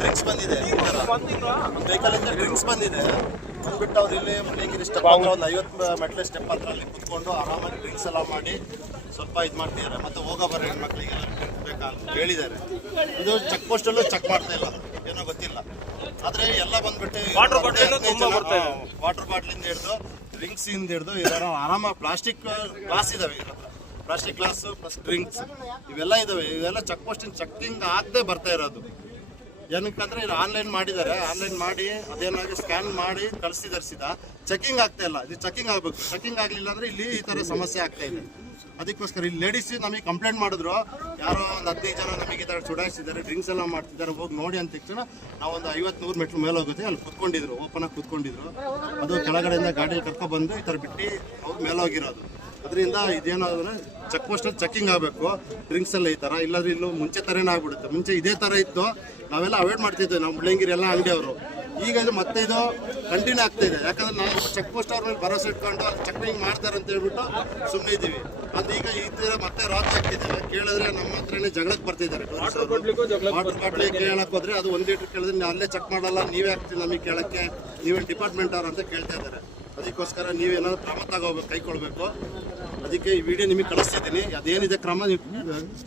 Drinks ಬಂದಿದೆ, ವೆಹಿಕಲಿಂದ drinks ಬಂದಿದೆ ಬಂದ್ಬಿಟ್ಟು ಅವ್ರು ಇಲ್ಲಿ ಮುಳ್ಳಯ್ಯನಗಿರಿ ಸ್ಟೆಪ್ ಹತ್ರ ಒಂದು 50 ಮೆಟ್ಲೆ ಸ್ಟೆಪ್ ಹತ್ರ ಅಲ್ಲಿ ಕುತ್ಕೊಂಡು ಆರಾಮಾಗಿ ಡ್ರಿಂಕ್ಸ್ ಎಲ್ಲ ಮಾಡಿ ಸ್ವಲ್ಪ ಇದು ಮಾಡ್ತಿದ್ದಾರೆ. ಮತ್ತು ಹೋಗೋ ಬರೋ ಹೆಣ್ಮಕ್ಳಿಗೆಲ್ಲ ಡ್ರಿಂಕ್ಸ್ ಬೇಕಾಗ ಹೇಳಿದ್ದಾರೆ. ಇದು ಚೆಕ್ ಪೋಸ್ಟಲ್ಲೂ ಚೆಕ್ ಮಾಡ್ತಾ ಇಲ್ಲ, ಏನೋ ಗೊತ್ತಿಲ್ಲ. ಆದರೆ ಎಲ್ಲ ಬಂದ್ಬಿಟ್ಟು ವಾಟರ್ ಬಾಟ್ಲಿಂದ ಹಿಡಿದು ಡ್ರಿಂಕ್ಸ್ ಇಂದ ಹಿಡಿದು ಇದರ ಆರಾಮ ಪ್ಲಾಸ್ಟಿಕ್ ಗ್ಲಾಸ್ ಇದಾವೆ, ಪ್ಲಾಸ್ಟಿಕ್ ಗ್ಲಾಸು ಪ್ಲಸ್ ಡ್ರಿಂಕ್ಸ್ ಇವೆಲ್ಲ ಇದಾವೆ. ಇವೆಲ್ಲ ಚೆಕ್ ಪೋಸ್ಟಿನ ಚೆಕ್ಕಿಂಗ್ ಆಗದೆ ಬರ್ತಾ ಇರೋದು. ಏನಕ್ಕಂದ್ರೆ ಇದು ಆನ್ಲೈನ್ ಮಾಡಿದ್ದಾರೆ, ಆನ್ಲೈನ್ ಮಾಡಿ ಅದೇನಾಗಿ ಸ್ಕ್ಯಾನ್ ಮಾಡಿ ಕಳಿಸಿದಾರೆ ಸೀದಾ. ಚೆಕಿಂಗ್ ಆಗ್ತಾ ಇಲ್ಲ, ಇದು ಚೆಕಿಂಗ್ ಆಗಬೇಕು. ಚೆಕಿಂಗ್ ಆಗಲಿಲ್ಲ ಅಂದರೆ ಇಲ್ಲಿ ಈ ಥರ ಸಮಸ್ಯೆ ಆಗ್ತಾ ಇದೆ. ಅದಕ್ಕೋಸ್ಕರ ಇಲ್ಲಿ ಲೇಡೀಸ್ ನಮಗೆ ಕಂಪ್ಲೇಂಟ್ ಮಾಡಿದ್ರು, ಯಾರೋ ಒಂದು 15 ಜನ ನಮಗೆ ಈ ಥರ ಚುಡಾಯಿಸಿದ್ದಾರೆ, ಡ್ರಿಂಕ್ಸ್ ಎಲ್ಲ ಮಾಡ್ತಿದ್ದಾರೆ, ಹೋಗಿ ನೋಡಿ ಅಂತ ತಕ್ಷಣ ನಾವೊಂದು 50-100 ಮೆಟ್ಲು ಮೇಲೆ ಹೋಗುತ್ತೆ, ಅಲ್ಲಿ ಕುತ್ಕೊಂಡಿದ್ರು, ಓಪನ್ ಆಗಿ ಕುತ್ಕೊಂಡಿದ್ರು. ಅದು ಕೆಳಗಡೆಯಿಂದ ಗಾಡಿಯಲ್ಲಿ ಕರ್ಕೊಬಂದು ಈ ಥರ ಬಿಟ್ಟು ಅವ್ರು ಮೇಲೆ ಹೋಗಿರೋದು. ಅದರಿಂದ ಇದೇನಾದ್ರೆ ಚೆಕ್ ಪೋಸ್ಟಲ್ಲಿ ಚೆಕಿಂಗ್ ಆಗಬೇಕು. ಡ್ರಿಂಕ್ಸ್ ಎಲ್ಲ ಈ ಥರ ಇಲ್ಲಾಂದ್ರೆ ಇಲ್ಲೂ ಮುಂಚೆ ಥರನೇ ಆಗ್ಬಿಡುತ್ತೆ. ಮುಂಚೆ ಇದೇ ಥರ ಇತ್ತು, ನಾವೆಲ್ಲ ಅವಾಯ್ಡ್ ಮಾಡ್ತಿದ್ವಿ ನಾವು ಮುಳ್ಳಯ್ಯನಗಿರಿ ಎಲ್ಲ ಅಂಗಡಿಯವರು. ಈಗ ಇದು ಮತ್ತೆ ಇದು ಕಂಟಿನ್ಯೂ ಆಗ್ತಾ ಇದೆ. ಯಾಕಂದ್ರೆ ನಾವು ಚೆಕ್ ಪೋಸ್ಟ್ ಅವ್ರ ಮೇಲೆ ಭರೋಸೆ ಇಟ್ಕೊಂಡು ಅಲ್ಲಿ ಚೆಕಿಂಗ್ ಮಾಡ್ತಾರೆ ಅಂತ ಹೇಳ್ಬಿಟ್ಟು ಸುಮ್ಮನೆ ಇದ್ದೀವಿ. ಅದು ಈಗ ಈ ಥರ ಮತ್ತೆ ರಾಕ್ ಆಗ್ತಿದ್ದೇವೆ. ಕೇಳಿದ್ರೆ ನಮ್ಮ ಹತ್ರನೇ ಜಗಳಕ್ಕೆ ಬರ್ತಿದ್ದಾರೆ. ವಾಟರ್ ಬಾಟ್ಲಿ ಕೇಳಕ್ಕೆ ಹೋದ್ರೆ ಅದು 1 ಲೀಟ್ರ್ ಕೇಳಿದ್ರೆ ಅಲ್ಲೇ ಚೆಕ್ ಮಾಡಲ್ಲ, ನೀವೇ ಆಗ್ತೀವಿ ನಮಗೆ ಕೇಳಕ್ಕೆ, ನೀವೇನು ಡಿಪಾರ್ಟ್ಮೆಂಟ್ ಅವ್ರು ಅಂತ ಕೇಳ್ತಾ ಇದ್ದಾರೆ. ಅದಕ್ಕೋಸ್ಕರ ನೀವೇನಾದ್ರು ಕ್ರಮ ತಗೋಬೇಕು, ಕೈಗೊಳ್ಬೇಕು. ಅದಕ್ಕೆ ಈ ವಿಡಿಯೋ ನಿಮಗೆ ಕಳಿಸ್ತಿದ್ದೀನಿ. ಅದೇನಿದೆ ಕ್ರಮ ನೀವು